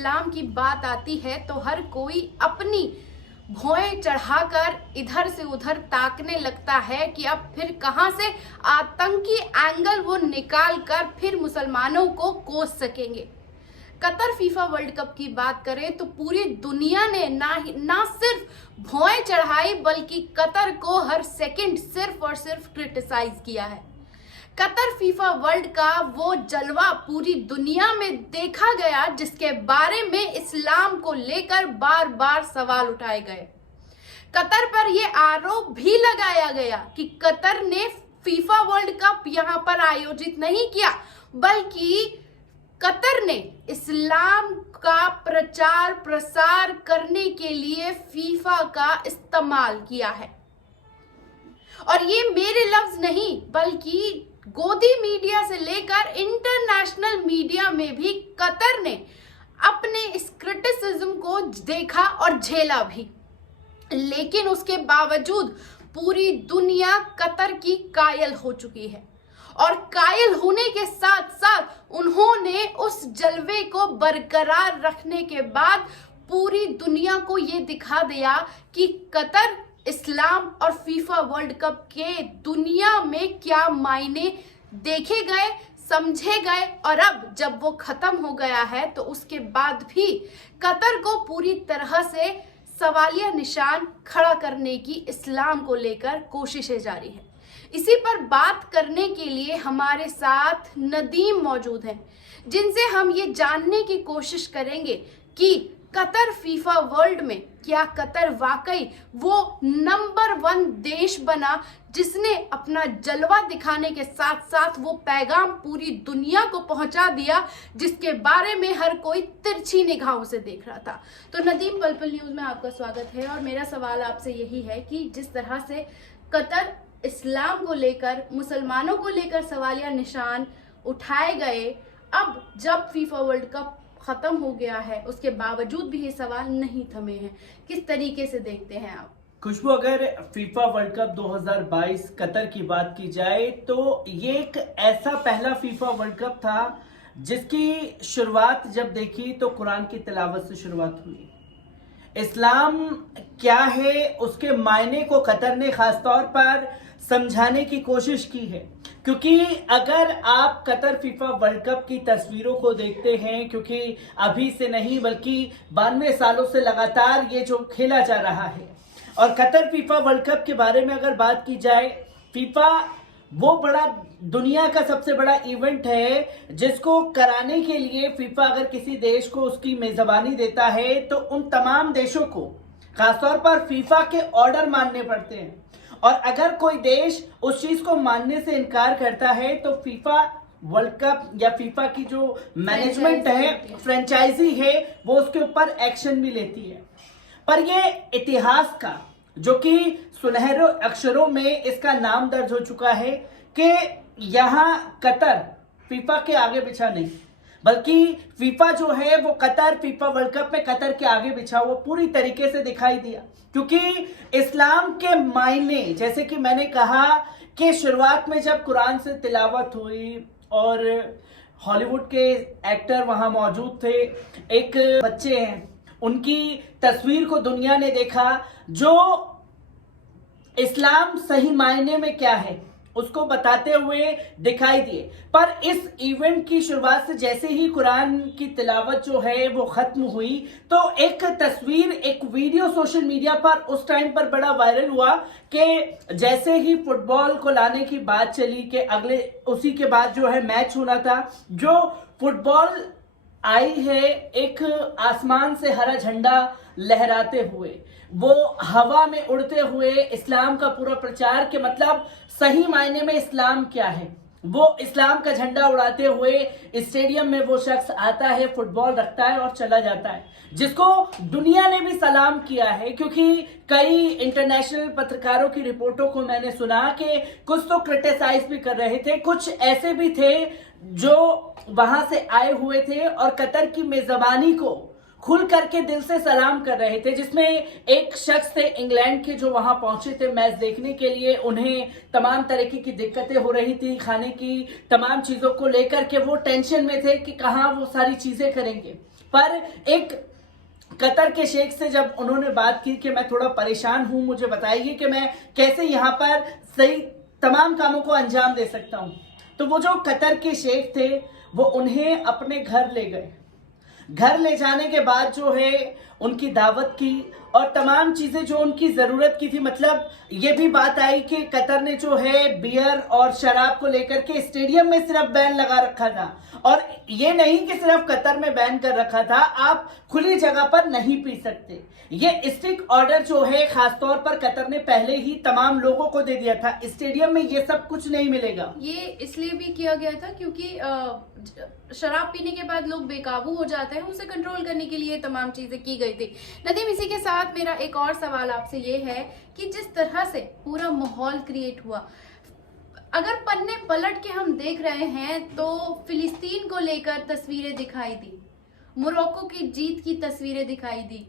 इस्लाम की बात आती है तो हर कोई अपनी भौएं चढ़ाकर इधर से उधर ताकने लगता है कि अब फिर कहां से आतंकी एंगल वो निकाल कर फिर मुसलमानों को कोस सकेंगे। कतर फीफा वर्ल्ड कप की बात करें तो पूरी दुनिया ने ना सिर्फ भौएं चढ़ाई बल्कि कतर को हर सेकंड सिर्फ और सिर्फ क्रिटिसाइज किया है। कतर फीफा वर्ल्ड का वो जलवा पूरी दुनिया में देखा गया जिसके बारे में इस्लाम को लेकर बार बार सवाल उठाए गए। कतर पर यह आरोप भी लगाया गया कि कतर ने फीफा वर्ल्ड कप यहां पर आयोजित नहीं किया बल्कि कतर ने इस्लाम का प्रचार प्रसार करने के लिए फीफा का इस्तेमाल किया है। और ये मेरे लफ्ज नहीं बल्कि गोदी मीडिया से लेकर इंटरनेशनल मीडिया में भी कतर ने अपने इस क्रिटिसिज्म को देखा और झेला भी, लेकिन उसके बावजूद पूरी दुनिया कतर की कायल हो चुकी है। और कायल होने के साथ साथ उन्होंने उस जलवे को बरकरार रखने के बाद पूरी दुनिया को ये दिखा दिया कि कतर इस्लाम और फीफा वर्ल्ड कप के दुनिया में क्या मायने देखे गए, समझे गए। और अब जब वो खत्म हो गया है तो उसके बाद भी कतर को पूरी तरह से सवालिया निशान खड़ा करने की इस्लाम को लेकर कोशिशें जारी है। इसी पर बात करने के लिए हमारे साथ नदीम मौजूद हैं, जिनसे हम ये जानने की कोशिश करेंगे कि कतर फीफा वर्ल्ड में क्या कतर वाकई वो नंबर 1 देश बना जिसने अपना जलवा दिखाने के साथ साथ वो पैगाम पूरी दुनिया को पहुंचा दिया जिसके बारे में हर कोई तिरछी निगाहों से देख रहा था। तो नदीम, पल पल न्यूज में आपका स्वागत है और मेरा सवाल आपसे यही है कि जिस तरह से कतर इस्लाम को लेकर, मुसलमानों को लेकर सवालिया निशान उठाए गए, अब जब फीफा वर्ल्ड कप खत्म हो गया है उसके बावजूद भी ये सवाल नहीं थमे हैं, किस तरीके से देखते हैं आप? खुशबू, अगर फीफा वर्ल्ड कप 2022 कतर की बात की जाए तो ये एक ऐसा पहला फीफा वर्ल्ड कप था जिसकी शुरुआत जब देखी तो कुरान की तिलावत से शुरुआत हुई। इस्लाम क्या है उसके मायने को कतर ने खासतौर पर समझाने की कोशिश की है, क्योंकि अगर आप कतर फीफा वर्ल्ड कप की तस्वीरों को देखते हैं, क्योंकि अभी से नहीं बल्कि 92 सालों से लगातार ये जो खेला जा रहा है, और कतर फीफा वर्ल्ड कप के बारे में अगर बात की जाए, फीफा वो बड़ा दुनिया का सबसे बड़ा इवेंट है जिसको कराने के लिए फीफा अगर किसी देश को उसकी मेजबानी देता है तो उन तमाम देशों को खासतौर पर फीफा के ऑर्डर मानने पड़ते हैं। और अगर कोई देश उस चीज को मानने से इनकार करता है तो फीफा वर्ल्ड कप या फीफा की जो मैनेजमेंट है, फ्रेंचाइजी है, वो उसके ऊपर एक्शन भी लेती है। पर ये इतिहास का जो कि सुनहरे अक्षरों में इसका नाम दर्ज हो चुका है कि यहां कतर फीफा के आगे बिछा नहीं, बल्कि फीफा जो है वो कतर फीफा वर्ल्ड कप में कतर के आगे बिछा हुआ पूरी तरीके से दिखाई दिया। क्योंकि इस्लाम के मायने, जैसे कि मैंने कहा कि शुरुआत में जब कुरान से तिलावत हुई और हॉलीवुड के एक्टर वहां मौजूद थे, एक बच्चे हैं, उनकी तस्वीर को दुनिया ने देखा, जो इस्लाम सही मायने में क्या है उसको बताते हुए दिखाई दिए। पर इस इवेंट की शुरुआत से जैसे ही कुरान की तिलावत जो है वो खत्म हुई तो एक तस्वीर, एक वीडियो सोशल मीडिया पर उस टाइम पर बड़ा वायरल हुआ कि जैसे ही फुटबॉल को लाने की बात चली कि अगले उसी के बाद जो है मैच होना था, जो फुटबॉल आई है एक आसमान से हरा झंडा लहराते हुए, वो हवा में उड़ते हुए इस्लाम का पूरा प्रचार के मतलब सही मायने में इस्लाम क्या है, वो इस्लाम का झंडा उड़ाते हुए स्टेडियम में वो शख्स आता है, फुटबॉल रखता है और चला जाता है, जिसको दुनिया ने भी सलाम किया है। क्योंकि कई इंटरनेशनल पत्रकारों की रिपोर्टों को मैंने सुना कि कुछ तो क्रिटिसाइज भी कर रहे थे, कुछ ऐसे भी थे जो वहां से आए हुए थे और कतर की मेजबानी को खुल करके दिल से सलाम कर रहे थे, जिसमें एक शख्स थे इंग्लैंड के जो वहां पहुंचे थे मैच देखने के लिए। उन्हें तमाम तरीके की दिक्कतें हो रही थी, खाने की तमाम चीजों को लेकर के वो टेंशन में थे कि कहां वो सारी चीजें करेंगे। पर एक कतर के शेख से जब उन्होंने बात की कि मैं थोड़ा परेशान हूं, मुझे बताइए कि मैं कैसे यहाँ पर सही तमाम कामों को अंजाम दे सकता हूं, तो वो जो कतर के शेख थे वो उन्हें अपने घर ले गए। घर ले जाने के बाद जो है उनकी दावत की और तमाम चीजें जो उनकी जरूरत की थी, मतलब ये भी बात आई कि कतर ने जो है बियर और शराब को लेकर के स्टेडियम में सिर्फ बैन लगा रखा था, और ये नहीं कि सिर्फ कतर में बैन कर रखा था, आप खुली जगह पर नहीं पी सकते। ये स्ट्रिक्ट ऑर्डर जो है खासतौर पर कतर ने पहले ही तमाम लोगों को दे दिया था, स्टेडियम में ये सब कुछ नहीं मिलेगा। ये इसलिए भी किया गया था क्योंकि शराब पीने के बाद लोग बेकाबू हो जाते हैं, उसे कंट्रोल करने के लिए तमाम चीजें की गई थी। नदीम, इसी के साथ मेरा एक और सवाल आपसे ये है कि जिस तरह से पूरा माहौल क्रिएट हुआ, अगर पन्ने पलट के हम देख रहे हैं तो फिलिस्तीन को लेकर तस्वीरें दिखाई दी, मोरक्को की जीत की तस्वीरें दिखाई दी,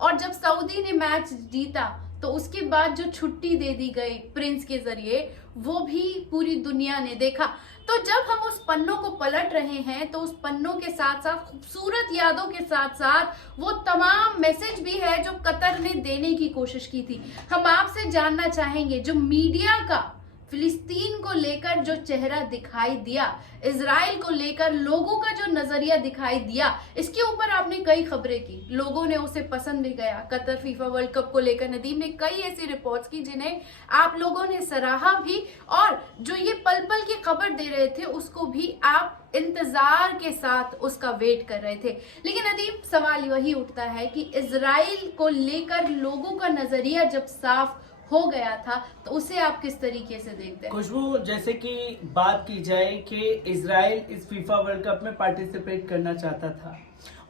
और जब सऊदी ने मैच जीता तो उसके बाद जो छुट्टी दे दी गई प्रिंस के जरिए, वो भी पूरी दुनिया ने देखा। तो जब हम उस पन्नों को पलट रहे हैं तो उस पन्नों के साथ साथ खूबसूरत यादों के साथ साथ वो तमाम मैसेज भी है जो कतर ने देने की कोशिश की थी। हम आपसे जानना चाहेंगे, जो मीडिया का फिलिस्तीन को लेकर जो चेहरा दिखाई दिया, इजराइल को लेकर लोगों का जो नजरिया दिखाई दिया, इसके ऊपर आपने कई खबरें की, लोगों ने उसे पसंद भी गया। कतर फीफा वर्ल्ड कप को लेकर नदीम ने कई ऐसी रिपोर्ट्स की जिन्हें आप लोगों ने सराहा भी, और जो ये पल पल की खबर दे रहे थे उसको भी आप इंतजार के साथ उसका वेट कर रहे थे। लेकिन नदीम, सवाल वही उठता है कि इजराइल को लेकर लोगों का नजरिया जब साफ हो गया था तो उसे आप किस तरीके से देखते हैं? खुशबू, जैसे कि बात की जाए कि इजराइल इस फीफा वर्ल्ड कप में पार्टिसिपेट करना चाहता था,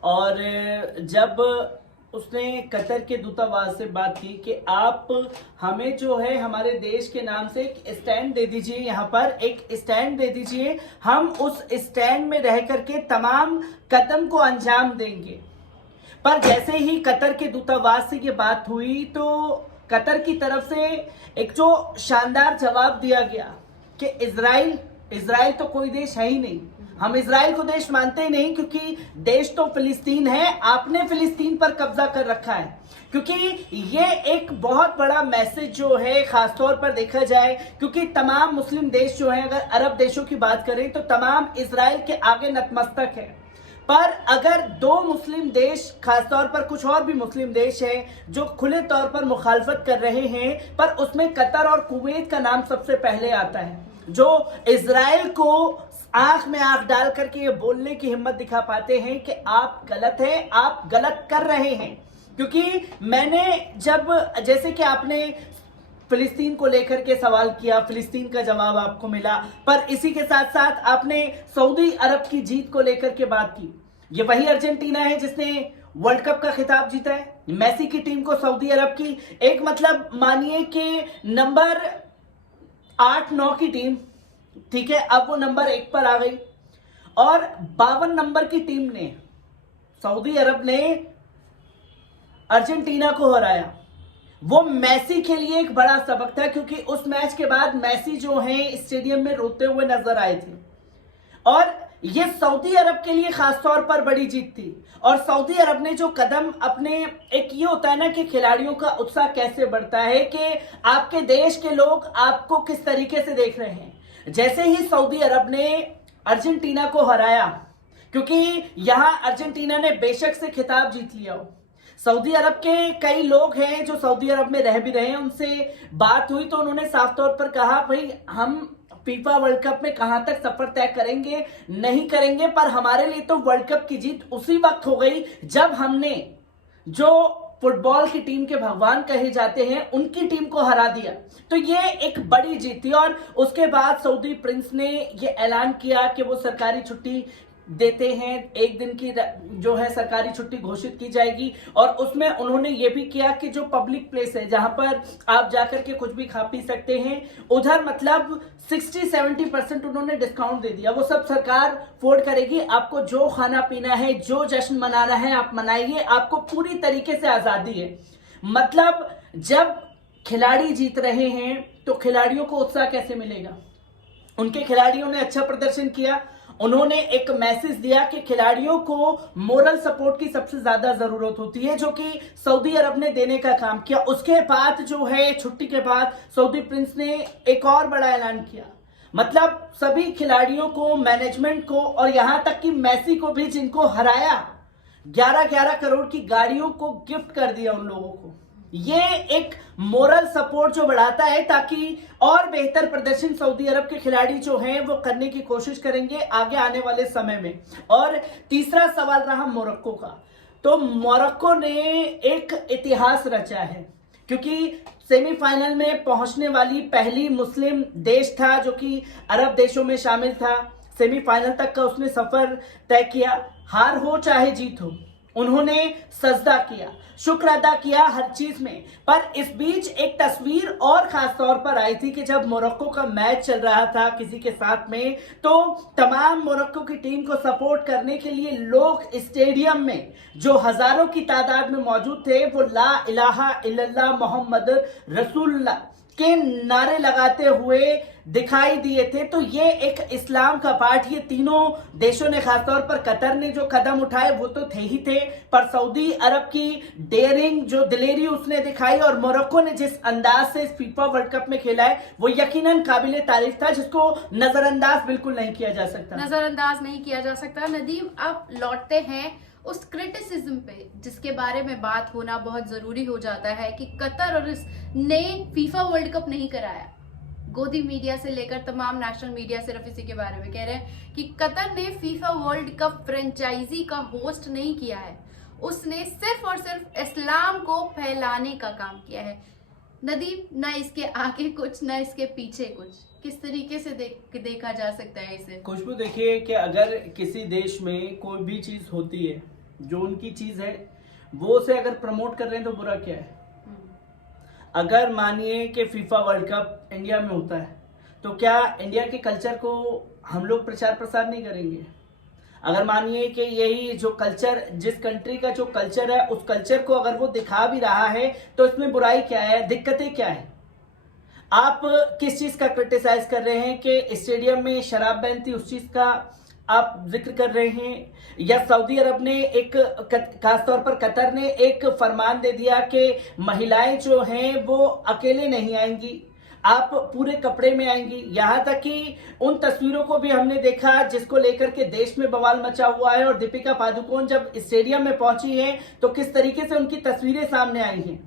और जब उसने कतर के दूतावास से बात की कि आप हमें जो है हमारे देश के नाम से एक स्टैंड दे दीजिए, यहाँ पर एक स्टैंड दे दीजिए, हम उस स्टैंड में रह करके तमाम कदम को अंजाम देंगे। पर जैसे ही कतर के दूतावास से ये बात हुई तो कतर की तरफ से एक जो शानदार जवाब दिया गया कि इजराइल तो कोई देश है ही नहीं, हम इजराइल को देश मानते ही नहीं, क्योंकि देश तो फिलिस्तीन है, आपने फिलिस्तीन पर कब्जा कर रखा है। क्योंकि ये एक बहुत बड़ा मैसेज जो है खासतौर पर देखा जाए, क्योंकि तमाम मुस्लिम देश जो है, अगर अरब देशों की बात करें तो तमाम इजराइल के आगे नतमस्तक है, पर अगर दो मुस्लिम देश, खासतौर पर कुछ और भी मुस्लिम देश हैं जो खुले तौर पर मुखालफत कर रहे हैं, पर उसमें कतर और कुवैत का नाम सबसे पहले आता है, जो इजराइल को आंख में आंख डाल करके ये बोलने की हिम्मत दिखा पाते हैं कि आप गलत हैं, आप गलत कर रहे हैं। क्योंकि मैंने जब, जैसे कि आपने फिलिस्तीन को लेकर के सवाल किया, फिलिस्तीन का जवाब आपको मिला, पर इसी के साथ साथ आपने सऊदी अरब की जीत को लेकर के बात की। ये वही अर्जेंटीना है जिसने वर्ल्ड कप का खिताब जीता है, मेसी की टीम को सऊदी अरब की एक, मतलब मानिए कि नंबर 8-9 की टीम, ठीक है, अब वो नंबर 1 पर आ गई, और 52 नंबर की टीम ने, सऊदी अरब ने अर्जेंटीना को हराया। वो मेसी के लिए एक बड़ा सबक था, क्योंकि उस मैच के बाद मेसी जो है स्टेडियम में रोते हुए नजर आए थे, और ये सऊदी अरब के लिए खासतौर पर बड़ी जीत थी। और सऊदी अरब ने जो कदम अपने, एक ये होता है ना कि खिलाड़ियों का उत्साह कैसे बढ़ता है कि आपके देश के लोग आपको किस तरीके से देख रहे हैं। जैसे ही सऊदी अरब ने अर्जेंटीना को हराया, क्योंकि यहां अर्जेंटीना ने बेशक से खिताब जीत लिया हो, सऊदी अरब के कई लोग हैं जो सऊदी अरब में रह भी रहे हैं, उनसे बात हुई तो उन्होंने साफ तौर पर कहा, भाई हम फीफा वर्ल्ड कप में कहां तक सफर तय करेंगे नहीं करेंगे, पर हमारे लिए तो वर्ल्ड कप की जीत उसी वक्त हो गई जब हमने जो फुटबॉल की टीम के भगवान कहे जाते हैं उनकी टीम को हरा दिया। तो ये एक बड़ी जीत थी। और उसके बाद सऊदी प्रिंस ने ये ऐलान किया कि वो सरकारी छुट्टी देते हैं, एक दिन की जो है सरकारी छुट्टी घोषित की जाएगी, और उसमें उन्होंने ये भी किया कि जो पब्लिक प्लेस है जहां पर आप जाकर के कुछ भी खा पी सकते हैं, उधर मतलब 60-70% उन्होंने डिस्काउंट दे दिया। वो सब सरकार अफोर्ड करेगी, आपको जो खाना पीना है, जो जश्न मनाना है आप मनाइए, आपको पूरी तरीके से आजादी है। मतलब जब खिलाड़ी जीत रहे हैं तो खिलाड़ियों को उत्साह कैसे मिलेगा? उनके खिलाड़ियों ने अच्छा प्रदर्शन किया, उन्होंने एक मैसेज दिया कि खिलाड़ियों को मोरल सपोर्ट की सबसे ज्यादा जरूरत होती है, जो कि सऊदी अरब ने देने का काम किया। उसके बाद जो है छुट्टी के बाद सऊदी प्रिंस ने एक और बड़ा ऐलान किया, मतलब सभी खिलाड़ियों को, मैनेजमेंट को और यहां तक कि मेसी को भी, जिनको हराया, 11-11 करोड़ की गाड़ियों को गिफ्ट कर दिया उन लोगों को। ये एक मोरल सपोर्ट जो बढ़ाता है, ताकि और बेहतर प्रदर्शन सऊदी अरब के खिलाड़ी जो हैं वो करने की कोशिश करेंगे आगे आने वाले समय में। और तीसरा सवाल रहा मोरक्को का, तो मोरक्को ने एक इतिहास रचा है, क्योंकि सेमीफाइनल में पहुंचने वाली पहली मुस्लिम देश था जो कि अरब देशों में शामिल था। सेमीफाइनल तक का उसने सफर तय किया, हार हो चाहे जीत हो, उन्होंने सजदा किया, शुक्र अदा किया हर चीज में। पर इस बीच एक तस्वीर और खास तौर पर आई थी कि जब मोरक्को का मैच चल रहा था किसी के साथ में, तो तमाम मोरक्को की टीम को सपोर्ट करने के लिए लोग स्टेडियम में जो हजारों की तादाद में मौजूद थे, वो ला इलाहा इल्लल्लाह मोहम्मद रसूलुल्लाह के नारे लगाते हुए दिखाई दिए थे। तो ये एक इस्लाम का पाठ, ये तीनों देशों ने, खासतौर पर कतर ने जो कदम उठाए वो तो थे ही थे, पर सऊदी अरब की डेयरिंग, जो दिलेरी उसने दिखाई, और मोरक्को ने जिस अंदाज से फीफा वर्ल्ड कप में खेला है वो यकीनन काबिले तारीफ था, जिसको नजरअंदाज बिल्कुल नहीं किया जा सकता। नजरअंदाज नहीं किया जा सकता। नदीम, अब लौटते हैं उस क्रिटिसिज्म पे जिसके बारे में बात होना बहुत जरूरी हो जाता है कि कतर और ने फीफा वर्ल्ड कप नहीं कराया। गोदी मीडिया से लेकर तमाम नेशनल मीडिया सिर्फ इसी के बारे में कह रहे हैं कि कतर ने फीफा वर्ल्ड कप फ्रेंचाइजी का होस्ट नहीं किया है, उसने सिर्फ और सिर्फ इस्लाम को फैलाने का काम किया है। नदीम, ना इसके आगे कुछ ना इसके पीछे कुछ, किस तरीके से देखा जा सकता है इसे? खुशबू, देखिए कि अगर किसी देश में कोई भी चीज होती है जो उनकी चीज है, वो उसे अगर प्रमोट कर रहे हैं तो बुरा क्या है। अगर मानिए कि फीफा वर्ल्ड कप इंडिया में होता है, तो क्या इंडिया के कल्चर को हम लोग प्रचार प्रसार नहीं करेंगे? अगर मानिए कि यही जो कल्चर, जिस कंट्री का जो कल्चर है, उस कल्चर को अगर वो दिखा भी रहा है, तो इसमें बुराई क्या है, दिक्कतें क्या है? आप किस चीज का क्रिटिसाइज कर रहे हैं कि स्टेडियम में शराब बैन थी, उस चीज का आप जिक्र कर रहे हैं, या सऊदी अरब ने एक, खासतौर पर कतर ने एक फरमान दे दिया कि महिलाएं जो हैं वो अकेले नहीं आएंगी, आप पूरे कपड़े में आएंगी। यहां तक कि उन तस्वीरों को भी हमने देखा जिसको लेकर के देश में बवाल मचा हुआ है, और दीपिका पादुकोण जब स्टेडियम में पहुंची हैं तो किस तरीके से उनकी तस्वीरें सामने आई हैं।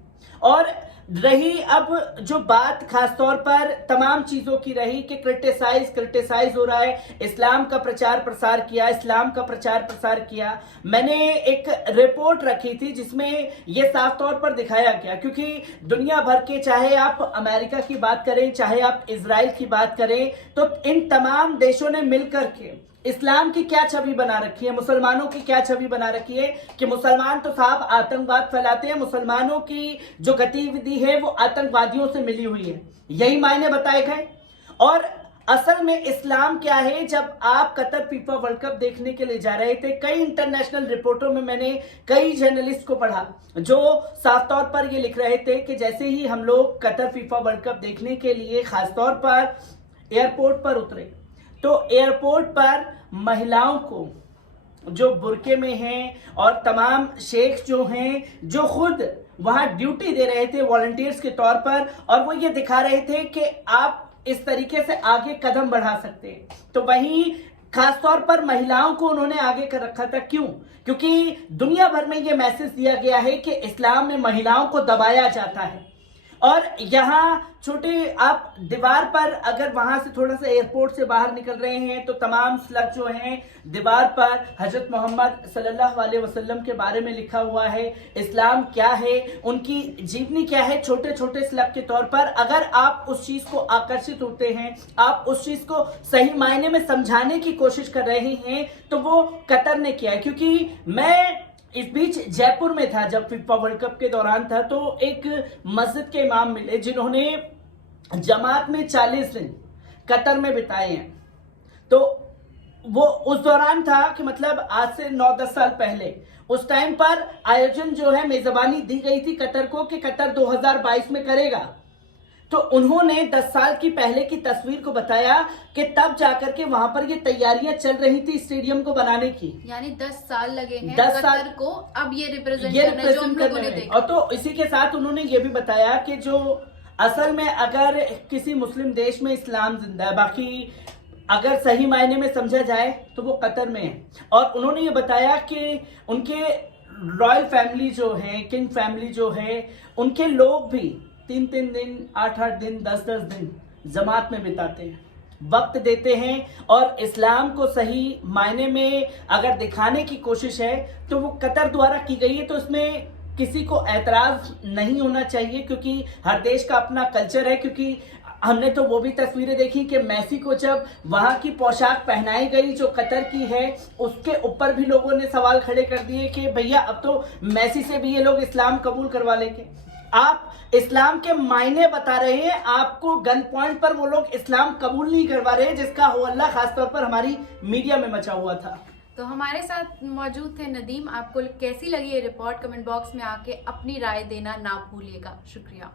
और रही अब जो बात खासतौर पर तमाम चीजों की रही कि क्रिटिसाइज हो रहा है, इस्लाम का प्रचार प्रसार किया, इस्लाम का प्रचार प्रसार किया। मैंने एक रिपोर्ट रखी थी जिसमें यह साफ तौर पर दिखाया गया, क्योंकि दुनिया भर के, चाहे आप अमेरिका की बात करें, चाहे आप इजराइल की बात करें, तो इन तमाम देशों ने मिलकर के इस्लाम की क्या छवि बना रखी है, मुसलमानों की क्या छवि बना रखी है कि मुसलमान तो साहब आतंकवाद फैलाते हैं, मुसलमानों की जो गतिविधि है वो आतंकवादियों से मिली हुई है, यही मायने बताए गए। और असल में इस्लाम क्या है? जब आप कतर फीफा वर्ल्ड कप देखने के लिए जा रहे थे, कई इंटरनेशनल रिपोर्टों में मैंने कई जर्नलिस्ट को पढ़ा जो साफ तौर पर ये लिख रहे थे कि जैसे ही हम लोग कतर फीफा वर्ल्ड कप देखने के लिए खासतौर पर एयरपोर्ट पर उतरे, तो एयरपोर्ट पर महिलाओं को जो बुरके में हैं और तमाम शेख जो हैं, जो खुद वहां ड्यूटी दे रहे थे वॉलंटियर्स के तौर पर, और वो ये दिखा रहे थे कि आप इस तरीके से आगे कदम बढ़ा सकते हैं, तो वहीं खासतौर पर महिलाओं को उन्होंने आगे कर रखा था। क्यों? क्योंकि दुनिया भर में ये मैसेज दिया गया है कि इस्लाम में महिलाओं को दबाया जाता है। और यहाँ छोटे आप दीवार पर, अगर वहां से थोड़ा सा एयरपोर्ट से बाहर निकल रहे हैं, तो तमाम स्लग जो हैं दीवार पर हजरत मोहम्मद सल्लल्लाहु अलैहि वसल्लम के बारे में लिखा हुआ है, इस्लाम क्या है, उनकी जीवनी क्या है, छोटे छोटे स्लग के तौर पर। अगर आप उस चीज को आकर्षित होते हैं, आप उस चीज को सही मायने में समझाने की कोशिश कर रहे हैं, तो वो कतर ने किया है। क्योंकि मैं इस बीच जयपुर में था जब फीफा वर्ल्ड कप के दौरान था, तो एक मस्जिद के इमाम मिले जिन्होंने जमात में 40 दिन कतर में बिताए हैं। तो वो उस दौरान था कि मतलब आज से 9-10 साल पहले, उस टाइम पर आयोजन जो है, मेजबानी दी गई थी कतर को कि कतर 2022 में करेगा। तो उन्होंने 10 साल की पहले की तस्वीर को बताया कि तब जाकर के वहां पर ये तैयारियां चल रही थी स्टेडियम को बनाने की। यानी 10 साल लगे हैं 10 साल कतर को अब ये रिप्रेजेंट करना है जो हम लोगों ने देखा। और तो इसी के साथ उन्होंने ये भी बताया कि जो असल में अगर किसी मुस्लिम देश में इस्लाम जिंदा है, बाकी अगर सही मायने में समझा जाए तो वो कतर में है। और उन्होंने ये बताया कि उनके रॉयल फैमिली जो है, किंग फैमिली जो है, उनके लोग भी 3-3 दिन, 8-8 दिन, 10-10 दिन जमात में बिताते हैं, वक्त देते हैं। और इस्लाम को सही मायने में अगर दिखाने की कोशिश है तो वो कतर द्वारा की गई है, तो उसमें किसी को ऐतराज नहीं होना चाहिए, क्योंकि हर देश का अपना कल्चर है। क्योंकि हमने तो वो भी तस्वीरें देखी कि मेसी को जब वहां की पोशाक पहनाई गई जो कतर की है, उसके ऊपर भी लोगों ने सवाल खड़े कर दिए कि भैया अब तो मेसी से भी ये लोग इस्लाम कबूल करवा लेंगे। आप इस्लाम के मायने बता रहे हैं, आपको गन पॉइंट पर वो लोग इस्लाम कबूल नहीं करवा रहे हैं, जिसका हो अल्लाह खासतौर पर हमारी मीडिया में मचा हुआ था। तो हमारे साथ मौजूद थे नदीम। आपको कैसी लगी ये रिपोर्ट कमेंट बॉक्स में आके अपनी राय देना ना भूलिएगा। शुक्रिया।